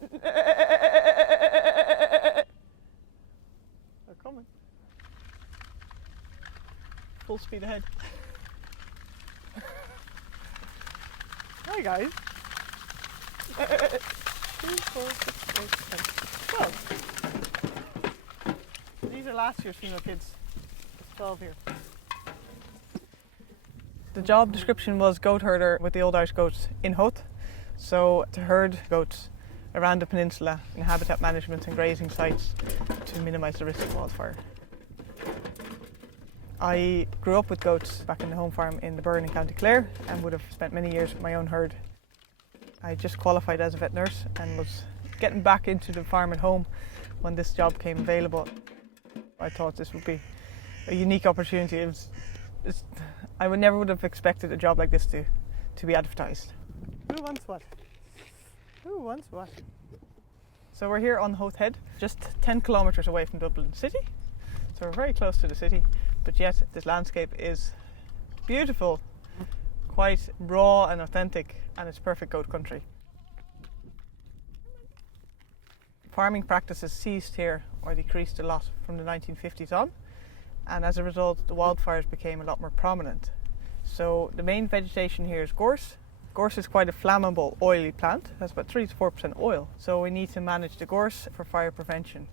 They're coming. Full speed ahead. Hi guys. 2, 4, 6, 8, 10, 12. These are last year's female kids. 12 here. The job description was goat herder with the Old Irish goats in Howth. So to herd goats around the peninsula in habitat management and grazing sites to minimise the risk of wildfire. I grew up with goats back in the home farm in the Burren in County Clare and would have spent many years with my own herd. I just qualified as a vet nurse and was getting back into the farm at home when this job came available. I thought this would be a unique opportunity. I never would have expected a job like this to be advertised. Who wants what? Who wants what? So we're here on Howth Head, just 10 kilometres away from Dublin city. So we're very close to the city, but yet this landscape is beautiful, quite raw and authentic, and it's perfect goat country. Farming practices ceased here or decreased a lot from the 1950s on, and as a result the wildfires became a lot more prominent. So the main vegetation here is gorse. Gorse is quite a flammable, oily plant. It has about 3 to 4% oil, so we need to manage the gorse for fire prevention.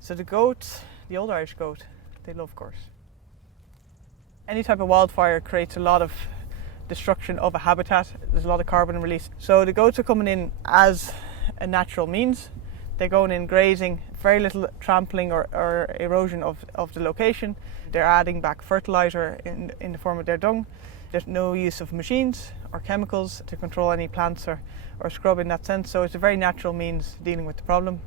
So the goats, the Old Irish goat, they love gorse. Any type of wildfire creates a lot of destruction of a habitat. There's a lot of carbon release. So the goats are coming in as a natural means. They're going in grazing, very little trampling or erosion of the location. They're adding back fertiliser in the form of their dung. There's no use of machines or chemicals to control any plants or scrub in that sense. So it's a very natural means of dealing with the problem.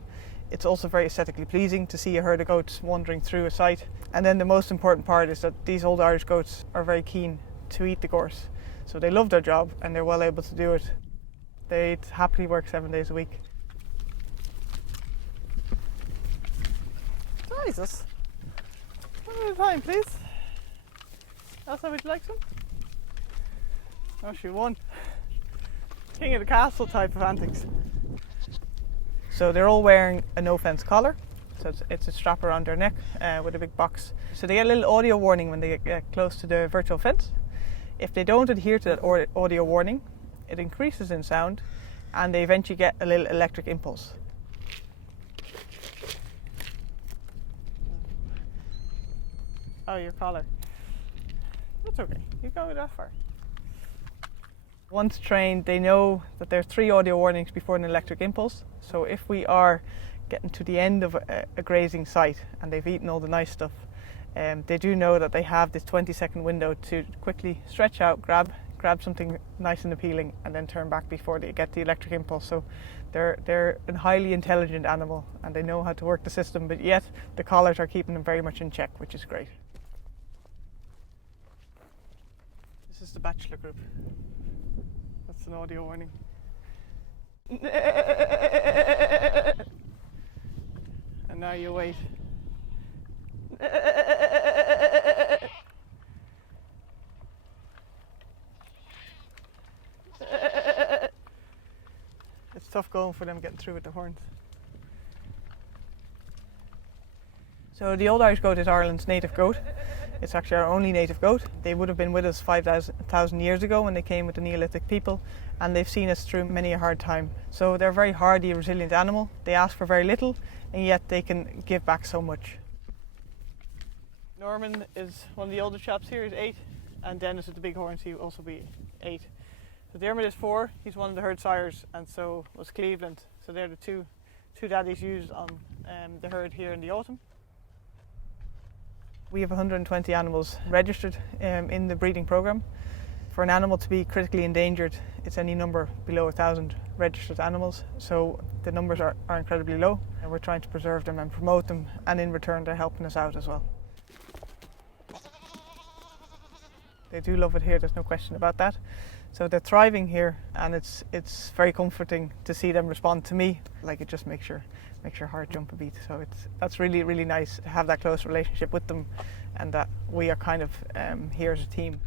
It's also very aesthetically pleasing to see a herd of goats wandering through a site. And then the most important part is that these Old Irish goats are very keen to eat the gorse. So they love their job and they're well able to do it. They happily work 7 days a week. Jesus. One at a time, please. Elsa, would you like some? Oh, she won. King of the castle type of antics. So they're all wearing a no-fence collar. So it's a strap around their neck with a big box. So they get a little audio warning when they get close to the virtual fence. If they don't adhere to that audio warning, it increases in sound and they eventually get a little electric impulse. Oh, your collar. That's okay. You go that far. Once trained, they know that there are 3 audio warnings before an electric impulse. So if we are getting to the end of a grazing site and they've eaten all the nice stuff, they do know that they have this 20-second window to quickly stretch out, grab something nice and appealing, and then turn back before they get the electric impulse. So they're a highly intelligent animal and they know how to work the system, but yet the collars are keeping them very much in check, which is great. This is the bachelor group. That's an audio warning. And now you wait. It's tough going for them getting through with the horns. So the Old Irish goat is Ireland's native goat. It's actually our only native goat. They would have been with us 5,000 years ago when they came with the Neolithic people, and they've seen us through many a hard time. So they're a very hardy, resilient animal. They ask for very little, and yet they can give back so much. Norman is one of the older chaps here, he's 8, and Dennis with the big horns, he will also be 8. So Dermot is 4, he's one of the herd sires, and so was Cleveland. So they're the two daddies used on the herd here in the autumn. We have 120 animals registered in the breeding programme. For an animal to be critically endangered, it's any number below 1,000 registered animals, so the numbers are incredibly low, and we're trying to preserve them and promote them, and in return they're helping us out as well. They do love it here, there's no question about that. So they're thriving here, and it's very comforting to see them respond to me. Like, it just makes your heart jump a beat. So that's really, really nice to have that close relationship with them, and that we are kind of here as a team.